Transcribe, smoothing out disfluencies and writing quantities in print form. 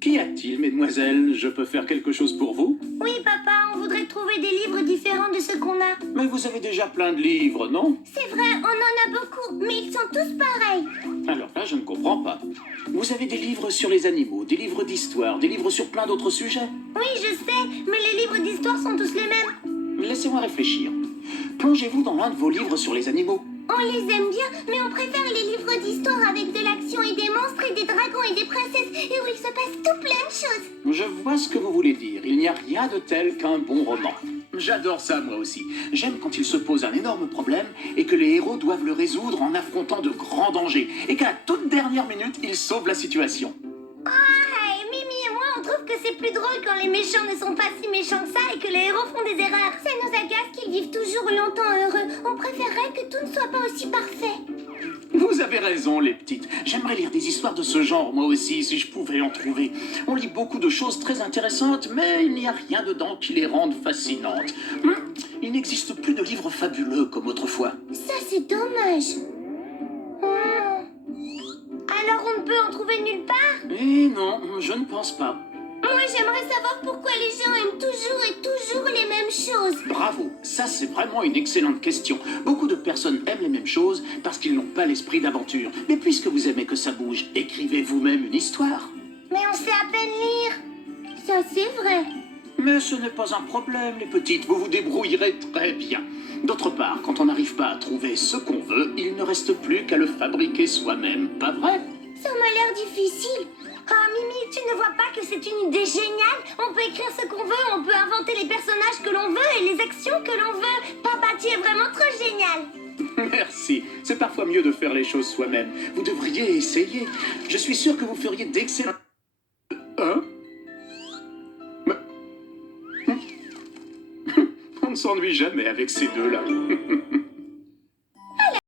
Qu'y a-t-il, mesdemoiselles? Je peux faire quelque chose pour vous? Oui, papa, on voudrait trouver des livres différents de ceux qu'on a. Mais vous avez déjà plein de livres, non? C'est vrai, on en a beaucoup, mais ils sont tous pareils. Alors là, je ne comprends pas. Vous avez des livres sur les animaux, des livres d'histoire, des livres sur plein d'autres sujets. Oui, je sais, mais les livres d'histoire sont tous les mêmes. Laissez-moi réfléchir. Plongez-vous dans l'un de vos livres sur les animaux. On les aime bien, mais on préfère les livres d'histoire avec de l'action et des monstres et des dragons et des princesses et où il se passe tout plein de choses. Je vois ce que vous voulez dire. Il n'y a rien de tel qu'un bon roman. J'adore ça, moi aussi. J'aime quand il se pose un énorme problème et que les héros doivent le résoudre en affrontant de grands dangers et qu'à la toute dernière minute, ils sauvent la situation. Ah, et Mimi et moi, on trouve que c'est plus drôle quand les méchants ne sont pas si méchants que ça et que les héros font des erreurs. Ça nous agace qu'ils vivent toujours longtemps heureux. On préférerait que tout ne soit pas aussi parfait. Vous avez raison, les petites. J'aimerais lire des histoires de ce genre, moi aussi, si je pouvais en trouver. On lit beaucoup de choses très intéressantes, mais il n'y a rien dedans qui les rende fascinantes. Il n'existe plus de livres fabuleux comme autrefois. Ça, c'est dommage. Alors on ne peut en trouver nulle part? Eh non, je ne pense pas. Moi, j'aimerais savoir pourquoi les gens aiment toujours et toujours les mêmes choses. Bravo, ça c'est vraiment une excellente question. Beaucoup de personnes aiment les mêmes choses parce qu'ils n'ont pas l'esprit d'aventure. Mais puisque vous aimez que ça bouge, écrivez vous-même une histoire. Mais on sait à peine lire. Ça, c'est vrai. Mais ce n'est pas un problème, les petites, vous vous débrouillerez très bien. D'autre part, quand on n'arrive pas à trouver ce qu'on veut, il ne reste plus qu'à le fabriquer soi-même, pas vrai? Ça m'a l'air difficile. Oh, Mimi, tu ne vois pas que c'est une idée géniale? On peut écrire ce qu'on veut, on peut inventer les personnages que l'on veut et les actions que l'on veut. Papa, tu es vraiment trop génial. Merci, c'est parfois mieux de faire les choses soi-même. Vous devriez essayer. Je suis sûr que vous feriez d'excellents... Hein? On ne s'ennuie jamais avec ces deux-là.